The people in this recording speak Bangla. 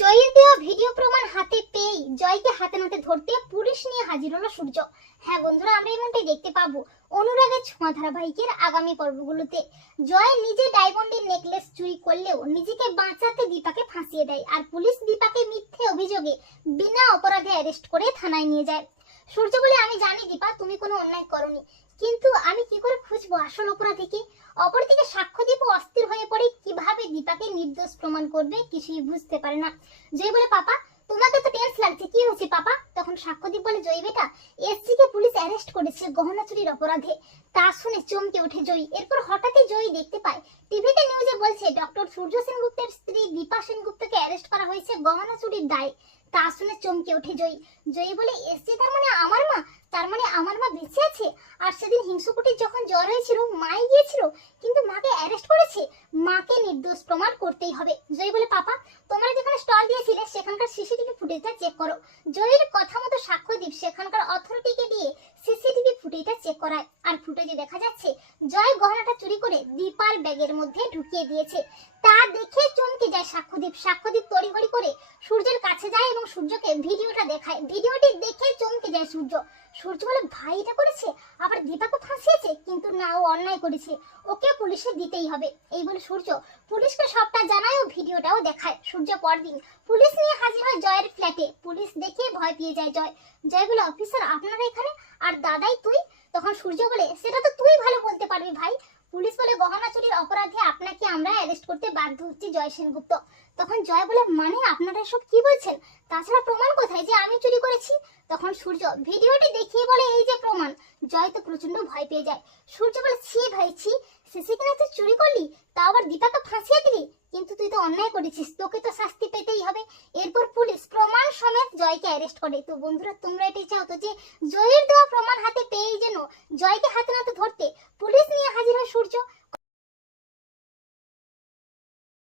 জয়ের দেওয়া ভিডিও প্রমাণ হাতে পেয়েই জয়কে হাতে নাতে ধরতে পুলিশ নিয়ে হাজির হলো সূর্য। হ্যাঁ বন্ধুরা, আমরা এমনটাই দেখতে পাবো অনুরাগের ছোঁয়া ধারাবাহিকের আগামী পর্বগুলোতে। জয় নিজে ডায়মন্ডের নেকলেস চুরি করলেও নিজেকে বাঁচাতে দীপাকে ফাঁসিয়ে দেয় আর পুলিশ দীপাকে মিথ্যে অভিযোগে বিনা অপরাধে অ্যারেস্ট করে থানায় নিয়ে যায়। সূর্য বলে, আমি জানি দীপা, তুমি কোনো অন্যায় করনি। কিন্তু আমি খুঁজবো আসল অপরাধীকে অপরদিকে সাক্ষ্যদীপ অস্থির হয়ে পড়ে, কীভাবে দীপাকে নির্দোষ প্রমাণ করবে কিছুই বুঝতে পারে না। জয় বলে, পাপা তোমাকে তো টেন্স লাগছে, কি হয়েছে পাপা? তখন সাক্ষ্যদীপ বলে, জয় বেটা এসসি কে পুলিশ অ্যারেস্ট করেছে গহনা চুরির অপরাধে। তা শুনে চমকে ওঠে জয়ী। এরপর হঠাৎই জয়ী দেখতে পায়, টিভিতে নিউজে বলছে, ডক্টর সূর্য সেনগুপ্তের স্ত্রী দীপা সেনগুপ্তকে অ্যারেস্ট করা হয়েছে গহনা চুরির দায়। তা শুনে চমকে ওঠে জয়ী। জয়ী বলে এসসি তার মানে আমার মাই গিয়েছিল, কিন্তু মাকে অ্যারেস্ট করেছে। মাকে নির্দোষ প্রমাণ করতেই হবে। জয় বলে, পাপা, তোমরা যেখানে স্টল দিয়েছিলে, সেখানকার সিসিটিভি ফুটেজটা চেক করো। জয়ের কথা মতো সাক্ষ্যদীপ সেখানকার অথরিটিকে দিয়ে সিসিটিভি ফুটেজটা চেক করায়। আর ফুটেজে দেখা যাচ্ছে, জয় গহনাটা চুরি করে দীপার ব্যাগের মধ্যে ঢুকিয়ে দিয়েছে। তা দেখে চমকে যায় সাক্ষ্যদীপ। সাক্ষ্যদীপ তড়িঘড়ি করে সূর্যের কাছে যায় এবং সূর্যকে ভিডিওটা দেখায়। ভিডিওটি দেখে চমকে যায় সূর্য। সূর্য বলে, ভাই, এটা করেছে? আবার দীপাকে ফাঁসিয়েছে? কিন্তু না, ও অন্যায় করেছে। ওকে পুলিশে দিতেই হবে। এই বলে সূর্য, পুলিশকে সবটা জানায় ও ভিডিওটাও দেখায় সূর্য পরদিন। পুলিশ নিয়ে হাজির হয় জয়ের ফ্ল্যাটে পুলিশ দেখে ভয় পেয়ে যায় জয়। জয় বলে, অফিসার, আপনারা এখানে? আর দাদাই তুই? তখন সূর্য বলে, সেটা তো তুই ভালো বলতে পারবি ভাই। পুলিশ বলে, গহনা চুরির অপরাধে আপনাকে আমরা অ্যারেস্ট করতে বাধ্য হচ্ছি জয় সেনগুপ্ত। তখন জয় বলে মানে আপনারা সব কি বলছেন? তাছাড়া প্রমাণ কোথায় যে আমি চুরি করেছি? তখন সূর্য ভিডিওটি দেখিয়ে বলে, এই যে প্রমাণ। জয় তো প্রচণ্ড ভয় পেয়ে যায়। সূর্য বলে, ছি ভাই, ছি। সিসি কিনা চুরি করলি? তা আবার দীপাকে ফাঁসিয়ে দিলি? কিন্তু তুই তো অন্যায় করেছিস। তোকে তো শাস্তি পেতেই হবে। এরপর পুলিশ প্রমাণ সমেত জয়কে অ্যারেস্ট করে। তো বন্ধুরা, তোমরা এটাই চাও তো যে জয়ের দেওয়া প্রমাণ হাতে পেয়েই যেন জয়কে হাতে নাতে ধরতে পুলিশ নিয়ে